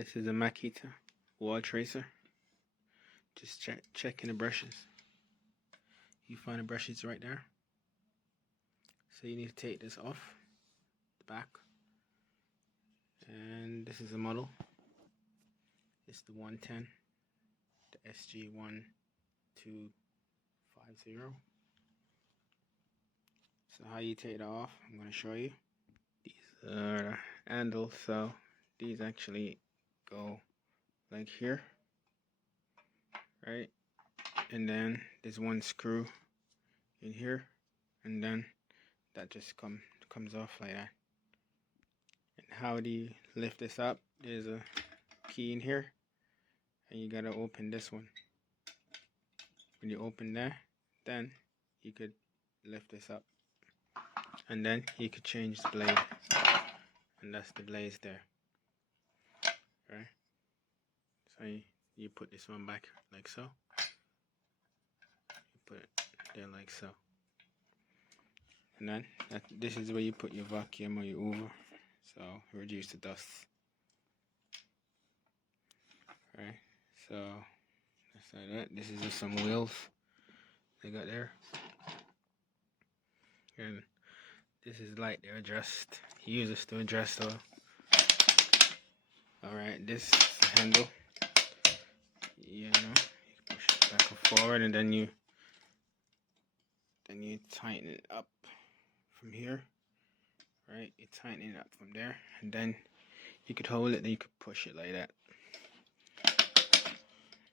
This is a MAKITA wall chaser. Just checking the brushes. You find the brushes right there. So you need to take this off the back. And this is the model. It's the 110, the SG1250. So how you take it off, I'm going to show you. These are handles, so these actually go like here, right? And then there's one screw in here, and then that just comes off like that. And how do you lift this up? There's a key in here, and you gotta open this one. When you open that, then you could lift this up, and then you could change the blade, and that's the blades there, right? So you put this one back like so. You put it there like so, and then this is where you put your vacuum or your Hoover, so reduce the dust. Right, so that's like that. This is just some wheels they got there, and this is like they're adjust. Use this to adjust the. All right, this handle, you push it back and forward, and then you tighten it up from here. Right, you tighten it up from there, and then you could hold it, then you could push it like that.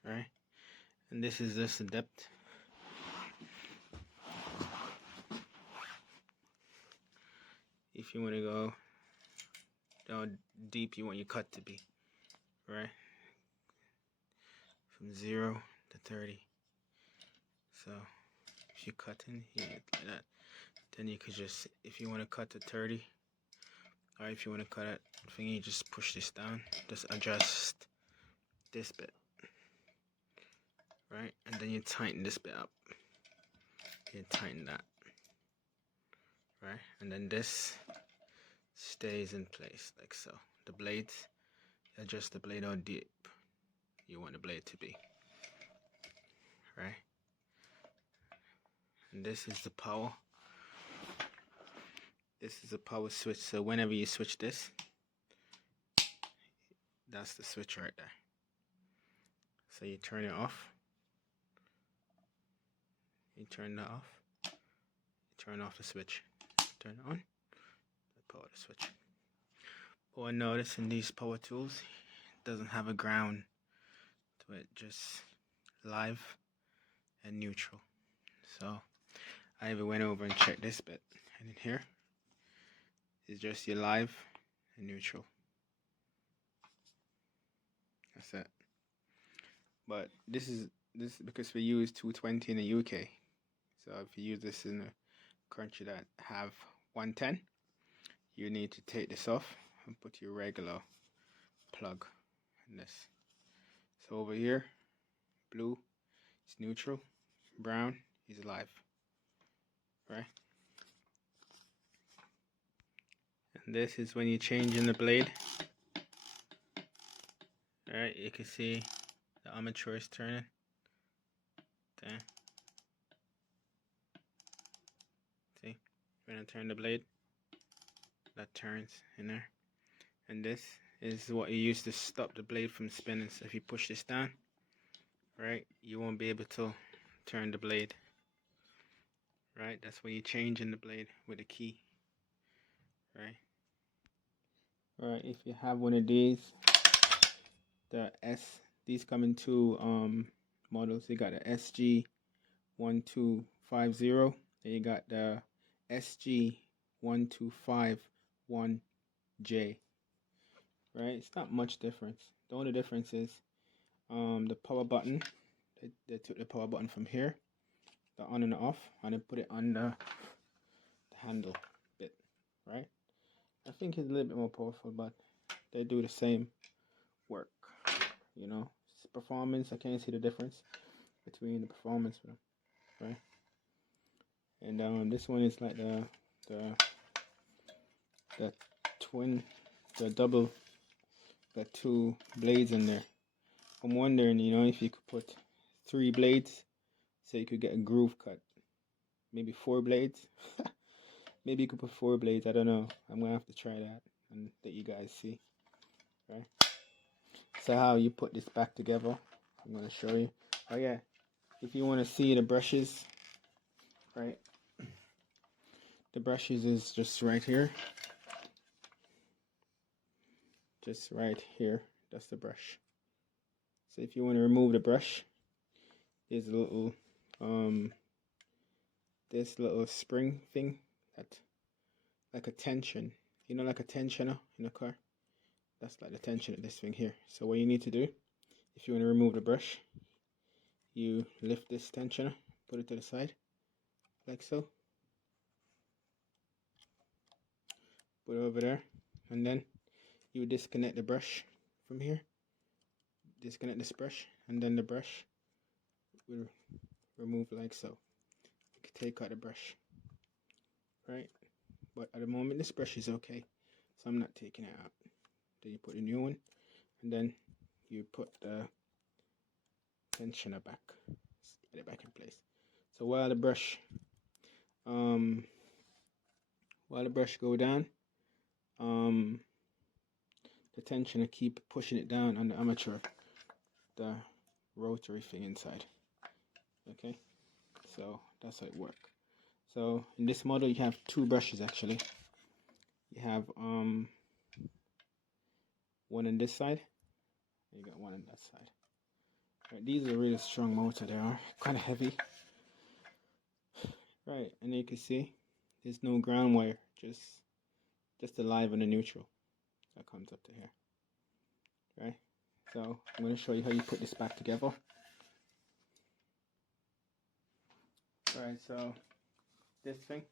Right, and this is just the depth. If you want to go how deep you want your cut to be, right? From 0 to 30. So if you're cutting, you get like that. Then you could just, if you want to cut to 30, or if you want to cut it, you just push this down. Just adjust this bit, right? And then you tighten this bit up. You tighten that, right? And then this stays in place like so. The blades, adjust the blade how deep you want the blade to be, right? And this is the power. This is a power switch, so whenever you switch this, that's the switch right there. So you turn it off, you turn that off, you turn off the switch, turn it on, power the switch. But I notice in these power tools, it doesn't have a ground to it, just live and neutral. So I even went over and checked this bit, and in here is just your live and neutral. That's it. But this is because we use 220 in the UK. So if you use this in a country that have 110, you need to take this off and put your regular plug in this. So over here, blue is neutral, brown is live, right? And this is when you're changing the blade. Alright, you can see the armature is turning. Okay. See, when I turn the blade, that turns in there. And this is what you use to stop the blade from spinning. So if you push this down, right, you won't be able to turn the blade. Right, that's when you're changing the blade with a key. Right. Alright, if you have one of these, these come in two models. You got the SG1250, and you got the SG1251J. Right, it's not much difference. The only difference is the power button. They took the power button from here, the on and the off, and they put it on the handle bit. Right, I think it's a little bit more powerful, but they do the same work. Performance, I can't see the difference between the performance for them, right? And this one is like the double got 2 blades in there. I'm wondering, you know, if you could put 3 blades so you could get a groove cut. Maybe 4 blades. Maybe you could put 4 blades. I don't know. I'm gonna have to try that and let you guys see. Right. So how you put this back together, I'm gonna show you. Oh yeah, if you want to see the brushes, right? The brushes is just right here. Just right here. That's the brush. So if you want to remove the brush, there's a little this little spring thing that like a tension, you know, like a tensioner in a car. That's like the tension of this thing here. So what you need to do, if you want to remove the brush, you lift this tensioner, put it to the side like so, put it over there, and then you disconnect the brush from here, disconnect this brush, and then the brush will remove like so. You can take out the brush, right? But at the moment this brush is okay, so I'm not taking it out. Then you put a new one, and then you put the tensioner back, get it back in place. So while the brush go down, the tensioner keep pushing it down on the armature, the rotary thing inside. Okay, so that's how it works. So in this model you have 2 brushes actually. You have one on this side, you got one on that side. Right, these are really strong motor. They are kind of heavy. Right, and you can see there's no ground wire, just the live and the neutral that comes up to here. Right, so I'm going to show you how you put this back together. Alright, so this thing,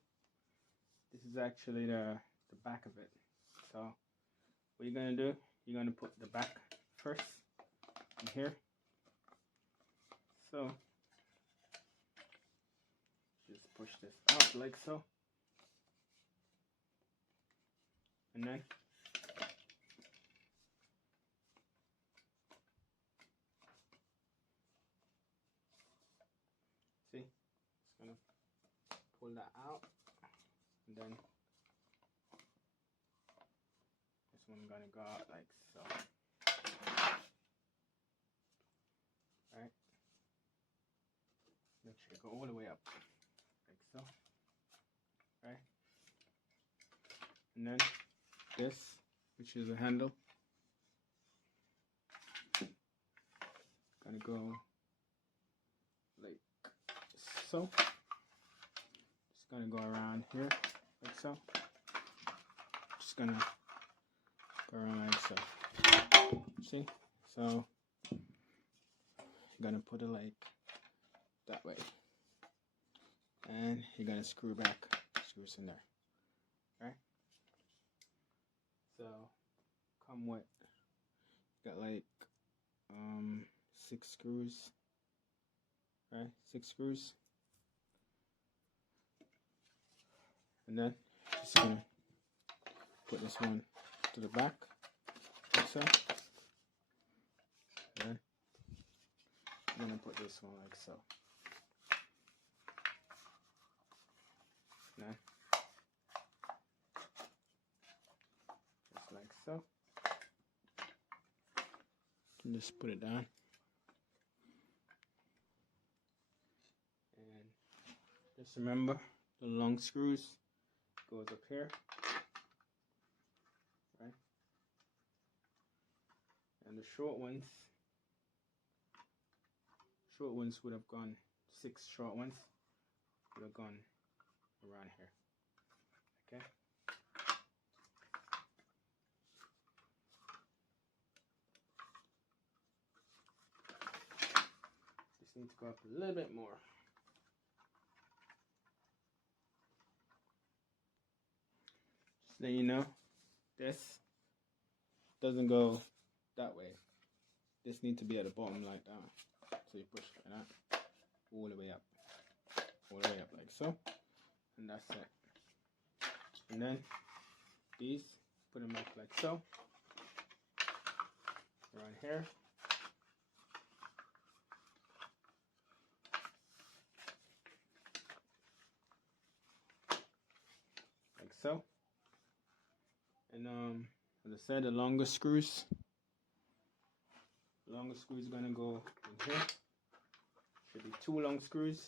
this is actually the back of it. So what you're going to do, you're going to put the back first in here. So just push this out like so, and then see, it's gonna pull that out, and then this one gonna go out like so. Right, make sure you go all the way up like so. Right, and then this, which is a handle, gonna go like so. It's gonna go around here like so. Just gonna go around like so. See? So you're gonna put it like that way, and you're gonna screw back, screws in there. Right? So come with, got like 6 screws, right? 6 screws, and then just gonna put this one to the back like so, and then I'm gonna put this one like so. Now, just like so. And just put it down. And just remember, the long screws goes up here, right? And the short ones would have gone, 6 short ones would have gone around here. Okay. Just need to go up a little bit more. Just let you know, this doesn't go that way. This needs to be at the bottom like that. So you push like that, all the way up, like so, and that's it. And then these, put them up like so, around here. Like so. And as I said, the longest screws are gonna go in here. Should be 2 long screws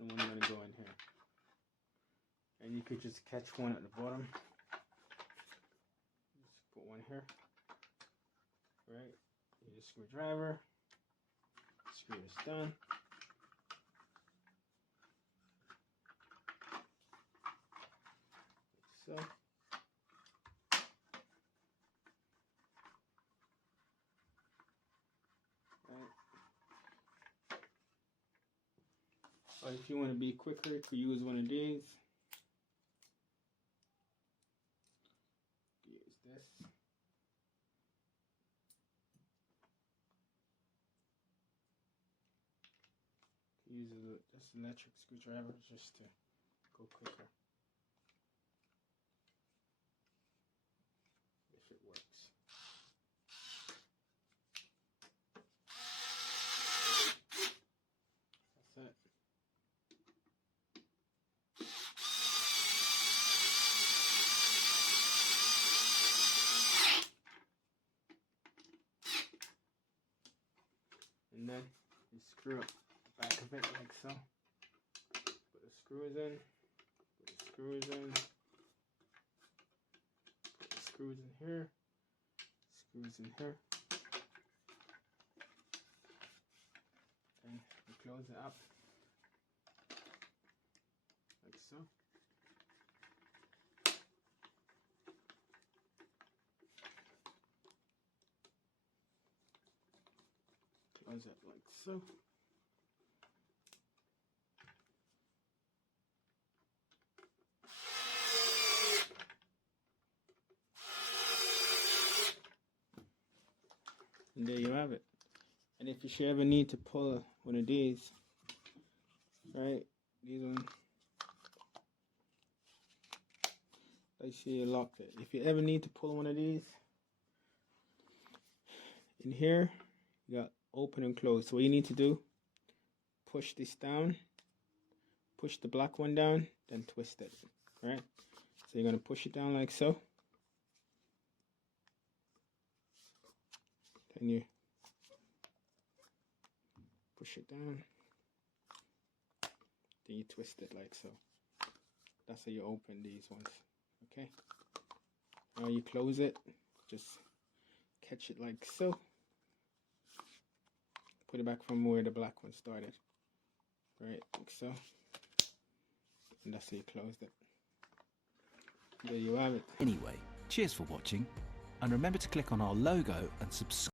and one gonna go in here. And you could just catch one at the bottom. Just put one here. Right? Use a screwdriver. Screw this down. Like so. Or if you want to be quicker, you could use one of these. Use this. Use this electric screwdriver just to go quicker. If it works. That's it. And then you screw up the back of it like so. Put the screws in. Put the screws in. Put the screws in here. Screws in here. And you close it up like so. Close it like so. And there you have it. And if you should ever need to pull one of these, right? These ones, I see you locked it. If you ever need to pull one of these, in here, you got open and close. So what you need to do, push this down, push the black one down, then twist it, right? So you're gonna push it down like so. Then you push it down, then you twist it like so. That's how you open these ones, okay? Now you close it, just catch it like so. Put it back from where the black one started, right, like so. And that's how you closed it. There you have it. Anyway, cheers for watching, and remember to click on our logo and subscribe.